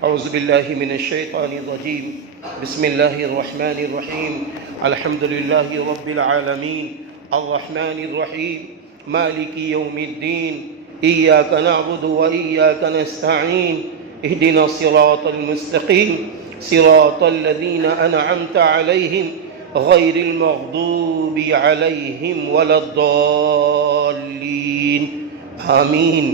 أعوذ بالله من الشيطان الرجيم. بسم الله الرحمن الرحيم. الحمد لله رب العالمين الرحمن الرحيم مالك يوم الدين إياك نعبد وإياك نستعين اهدنا الصراط المستقيم صراط الذين أنعمت عليهم غير المغضوب عليهم ولا الضالين آمين.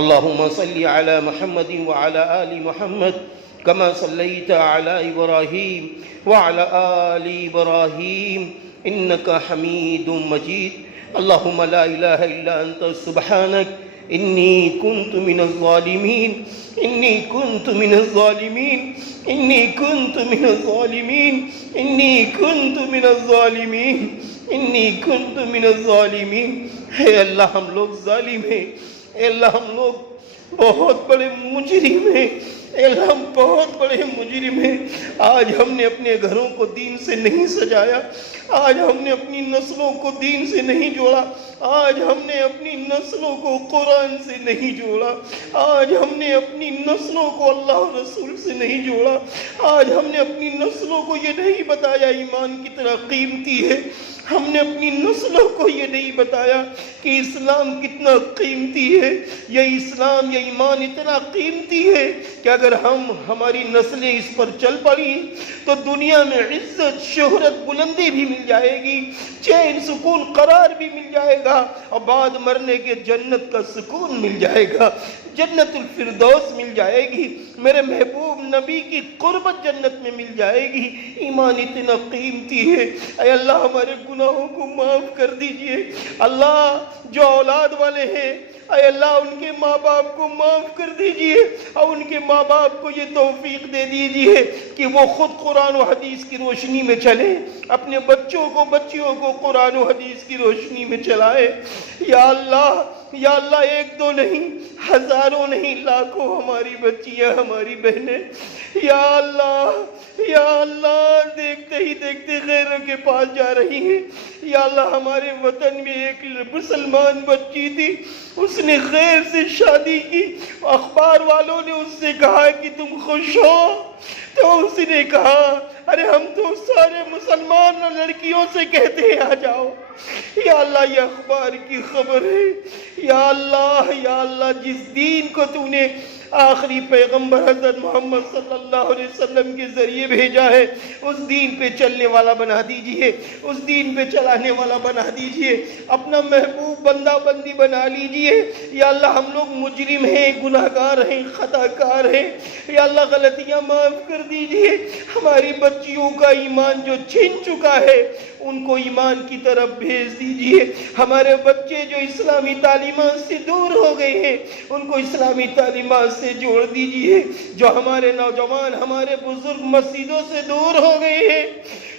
اللهم صل على محمد وعلى آل محمد كما صليت على إبراهيم وعلى آل إبراهيم إنك حميد مجيد. اللهم لا إله إلا أنت سبحانك إني كنت من الظالمين إني كنت من الظالمين إني كنت من الظالمين إني كنت من الظالمين إني كنت من الظالمين. اے اللہ ہم لوگ ظالم ہیں، اے اللہ ہم لوگ بہت بڑے مجرم ہیں، اے اللہ ہم بہت بڑے مجرم ہیں۔ آج ہم نے اپنے گھروں کو دین سے نہیں سجایا، آج ہم نے اپنی نسلوں کو دین سے نہیں جوڑا، آج ہم نے اپنی نسلوں کو قرآن سے نہیں جوڑا، آج ہم نے اپنی نسلوں کو اللہ و رسول سے نہیں جوڑا، آج ہم نے اپنی نسلوں کو یہ نہیں بتایا ایمان کتنا قیمتی ہے، ہم نے اپنی نسلوں کو یہ نہیں بتایا کہ اسلام کتنا قیمتی ہے، یہ اسلام یہ ایمان اتنا قیمتی ہے کہ اگر ہماری نسلیں اس پر چل پڑی تو دنیا میں عزت، شہرت، بلندی بھی مل جائے گی، چین، سکون، قرار بھی مل جائے گا، اور بعد مرنے کے جنت کا سکون مل جائے گا، جنت الفردوس مل جائے گی، میرے محبوب نبی کی قربت جنت میں مل جائے گی۔ ایمان اتنا قیمتی ہے۔ اے اللہ ہمارے گناہوں کو معاف کر دیجئے۔ اللہ جو اولاد والے ہیں، اے اللہ ان کے ماں باپ کو معاف کر دیجئے، اور ان کے ماں باپ کو یہ توفیق دے دیجئے کہ وہ خود قرآن و حدیث کی روشنی میں چلے، اپنے بچوں کو بچیوں کو قرآن و حدیث کی روشنی میں چلائے۔ یا اللہ ایک دو نہیں، ہزاروں نہیں، لاکھوں ہماری بچیاں، ہماری بہنیں یا اللہ دیکھتے ہی دیکھتے غیروں کے پاس جا رہی ہیں۔ یا اللہ ہمارے وطن میں ایک مسلمان بچی تھی، اس نے غیر سے شادی کی، اخبار والوں نے اس سے کہا کہ تم خوش ہو، تو اس نے کہا ارے ہم تو سارے مسلمان لڑکیوں سے کہتے ہیں آ جاؤ۔ یا اللہ یہ اخبار کی خبر ہے۔ یا اللہ جس دین کو تو نے آخری پیغمبر حضرت محمد صلی اللہ علیہ وسلم کے ذریعے بھیجا ہے، اس دین پہ چلنے والا بنا دیجئے، اس دین پہ چلانے والا بنا دیجئے، اپنا محبوب بندہ بندی بنا لیجئے۔ یا اللہ ہم لوگ مجرم ہیں، گناہگار ہیں، خطا کار ہیں، یا اللہ غلطیاں معاف کر دیجئے۔ ہماری بچیوں کا ایمان جو چھن چکا ہے ان کو ایمان کی طرف بھیج دیجئے۔ ہمارے بچے جو اسلامی تعلیمات سے دور ہو گئے ہیں ان کو اسلامی تعلیمات سے جوڑ دیجئے۔ جو ہمارے نوجوان، ہمارے بزرگ مسجدوں سے دور ہو گئے ہیں،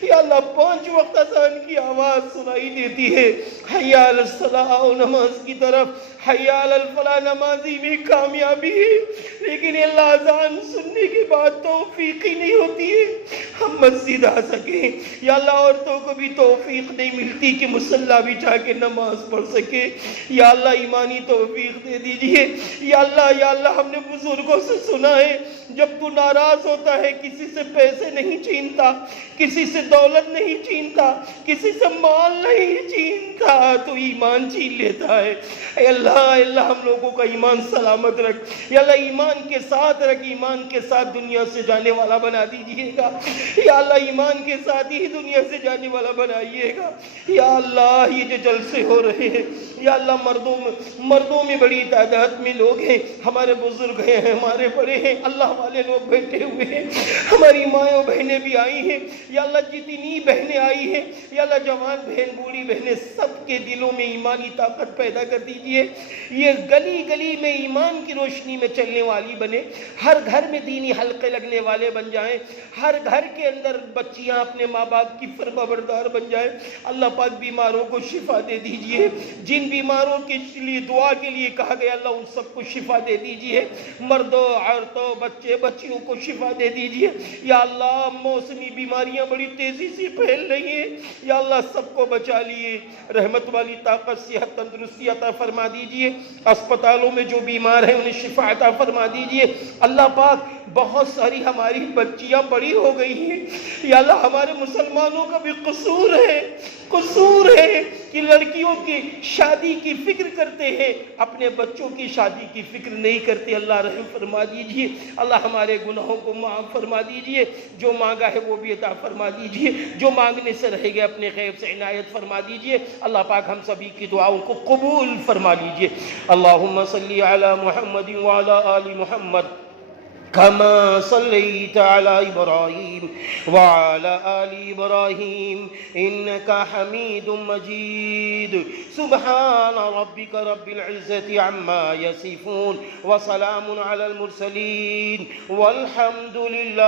یا اللہ 5 وقت اذان کی آواز سنائی دیتی ہے، حی علی الصلاۃ نماز کی طرف، حی علی الفلاح نمازی میں کامیابی ہے، لیکن اللہ اذان سننے کے بعد توفیق ہی نہیں ہوتی ہے ہم مسجد آ سکیں۔ یا اللہ عورتوں کو بھی توفیق نہیں ملتی کہ مصلی بچھا کے نماز پڑھ سکے۔ یا اللہ ایمانی توفیق دے دیجئے۔ یا اللہ ہم نے بزرگوں سے سنا ہے جب تو ناراض ہوتا ہے کسی سے پیسے نہیں چھینتا، کسی سے دولت نہیں چھینتا، کسی سے مال نہیں چھینتا، تو ایمان چھین لیتا ہے۔ اے اللہ ہم لوگوں کا ایمان سلامت رکھ، یا اللہ ایمان کے ساتھ رکھ، ایمان کے ساتھ دنیا سے جانے والا بنا دیجئے گا۔ یا اللہ ایمان کے ساتھ ہی دنیا سے جانے والا بنائیے گا۔ یا اللہ یہ جو جلسے ہو رہے ہیں، یا اللہ مردوں میں بڑی تعداد میں لوگ ہیں، ہمارے بزرگ ہیں، ہمارے بڑے ہیں، اللہ والے لوگ بیٹھے ہوئے ہیں، ہماری مائیں بہنیں بھی آئی ہیں۔ یا اللہ جتنی بہنیں آئی ہیں، یا اللہ جوان بہن، بوڑھی بہنیں، سب کے دلوں میں ایمانی طاقت پیدا کر دیجئے، یہ گلی گلی میں ایمان کی روشنی میں چلنے والی بنے، ہر گھر میں دینی حلقے لگنے والے بن جائیں، ہر گھر کے اندر بچیاں اپنے ماں باپ کی فرمانبردار بن جائیں۔ اللہ پاک بیماروں کو شفا دے دیجئے، جن بیماروں کے لیے دعا کے لیے کہا گیا اللہ ان سب کو شفا دے دیجئے، مردوں، عورتوں، بچے بچیوں کو شفا دے دیجئے۔ یا اللہ موسمی بیماریاں بڑی تیزی سے پھیل رہی ہیں، یا اللہ سب کو بچا لیے، رحمت والی طاقت، صحت، تندرستی عطا فرما دیجئے۔ اسپتالوں میں جو بیمار ہیں انہیں شفا عطا فرما دیجئے۔ اللہ پاک بہت ساری ہماری بچیاں بڑی ہو گئی ہیں، یا اللہ ہمارے مسلمانوں کا بھی قصور ہے کہ لڑکیوں کی شادی کی فکر کرتے ہیں، اپنے بچوں کی شادی کی فکر نہیں کرتے۔ اللہ رحم فرما دیجئے، اللہ ہمارے گناہوں کو معاف فرما دیجئے، جو مانگا ہے وہ بھی عطا فرما دیجئے، جو مانگنے سے رہ گئے اپنے غیب سے عنایت فرما دیجئے۔ اللہ پاک ہم سبھی کی دعاؤں کو قبول فرما لیجئے۔ اللہم صلی علی محمد وعلی آل محمد كما صليت على إبراهيم وعلى آل إبراهيم إنك حميد مجيد سبحان ربك رب العزة عما يصفون وسلام على المرسلين والحمد لله